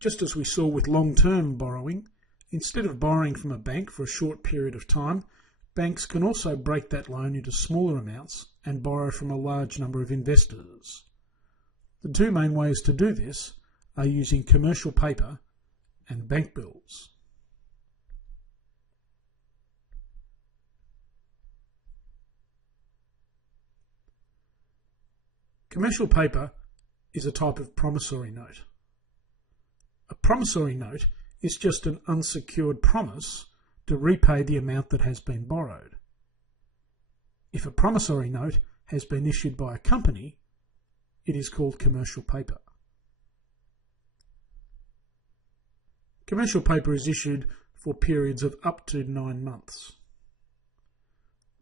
Just as we saw with long-term borrowing, instead of borrowing from a bank for a short period of time, banks can also break that loan into smaller amounts and borrow from a large number of investors. The two main ways to do this are using commercial paper and bank bills. Commercial paper is a type of promissory note. A promissory note is just an unsecured promise to repay the amount that has been borrowed. If a promissory note has been issued by a company, it is called commercial paper. Commercial paper is issued for periods of up to 9 months.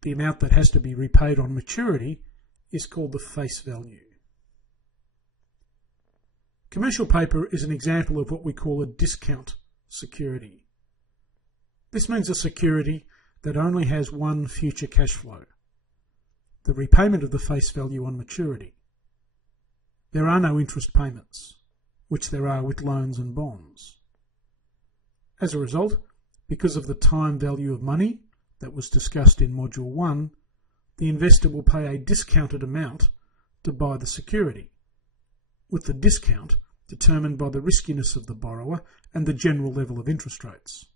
The amount that has to be repaid on maturity is called the face value. Commercial paper is an example of what we call a discount security. This means a security that only has one future cash flow, the repayment of the face value on maturity. There are no interest payments, which there are with loans and bonds. As a result, because of the time value of money that was discussed in Module 1, the investor will pay a discounted amount to buy the security, with the discount determined by the riskiness of the borrower and the general level of interest rates.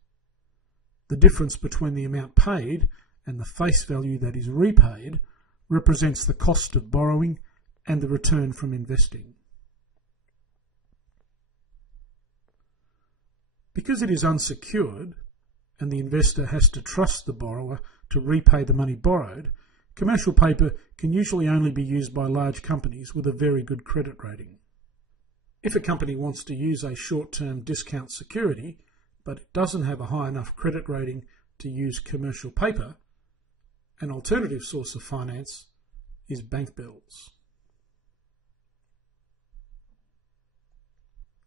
The difference between the amount paid and the face value that is repaid represents the cost of borrowing and the return from investing. Because it is unsecured and the investor has to trust the borrower to repay the money borrowed, commercial paper can usually only be used by large companies with a very good credit rating. If a company wants to use a short-term discount security, but it doesn't have a high enough credit rating to use commercial paper, an alternative source of finance is bank bills.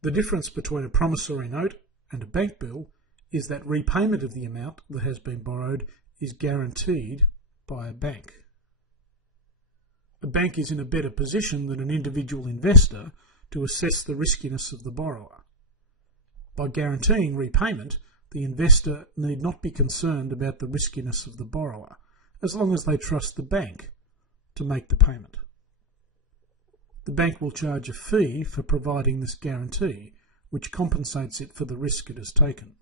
The difference between a promissory note and a bank bill is that repayment of the amount that has been borrowed is guaranteed by a bank. A bank is in a better position than an individual investor to assess the riskiness of the borrower. By guaranteeing repayment, the investor need not be concerned about the riskiness of the borrower, as long as they trust the bank to make the payment. The bank will charge a fee for providing this guarantee, which compensates it for the risk it has taken.